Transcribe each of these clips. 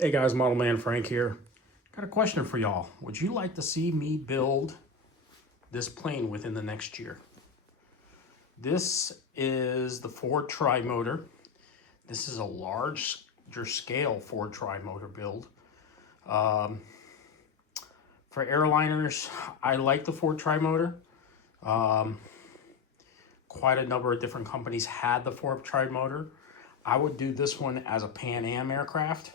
Hey guys, Model Man Frank here. Got a question for y'all. Would you like to see me build this plane within the next year? This is the Ford Tri-Motor. This is a larger scale Ford Tri-Motor build. For airliners, I like the Ford Tri-Motor. Quite a number of different companies had the Ford Tri-Motor. I would do this one as a Pan Am aircraft.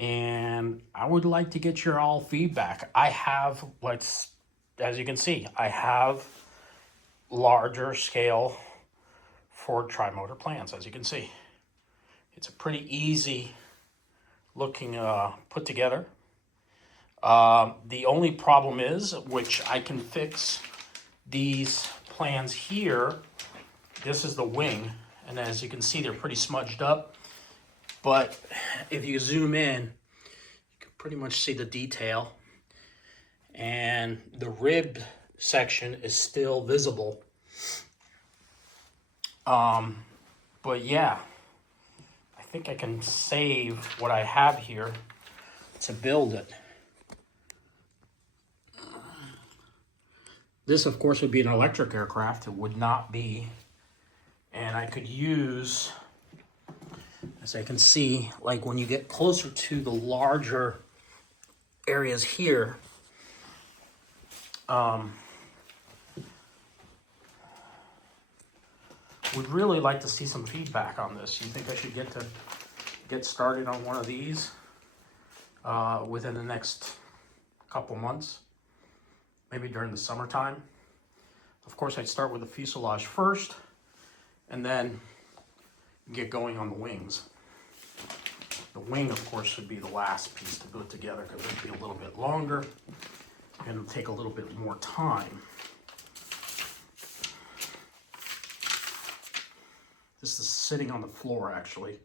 And I would like to get your all feedback. I have, as you can see, I have larger scale Ford Tri-Motor plans, as you can see. It's a pretty easy looking put together. The only problem is, which I can fix these plans here, this is the wing, and as you can see, they're pretty smudged up. But if you zoom in, you can pretty much see the detail. And the rib section is still visible. But yeah, I think I can save what I have here to build it. This, of course, would be an electric aircraft. It would not be. And I could use, as I can see, like when you get closer to the larger areas here, would really like to see some feedback on this. You think I should get started on one of these within the next couple months, maybe during the summertime? Of course, I'd start with the fuselage first, and then get going on the wings. The wing, of course, should be the last piece to put together because it'll be a little bit longer and it'll take a little bit more time. This is sitting on the floor, actually.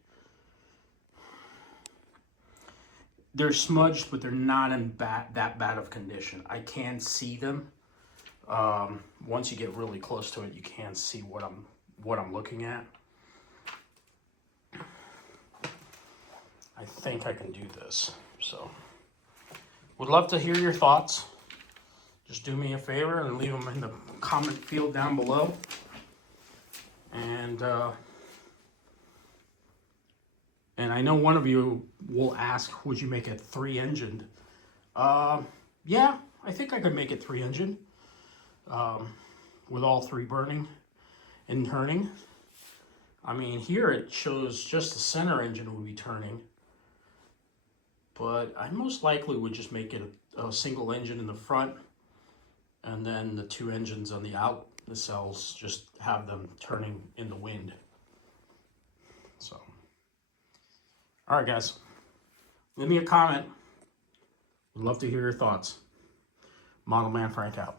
They're smudged, but they're not in that bad of condition. I can see them. Once you get really close to it, you can see what I'm looking at. I think I can do this. So, would love to hear your thoughts. Just do me a favor and leave them in the comment field down below. And I know one of you will ask, would you make it 3-engined? Yeah, I think I could make it 3-engine with all 3 burning and turning. I mean, here it shows just the center engine would be turning, but I most likely would just make it a single engine in the front, and then the 2 engines on the nacelles, just have them turning in the wind. So, all right, guys, leave me a comment. Would love to hear your thoughts. Model Man Frank out.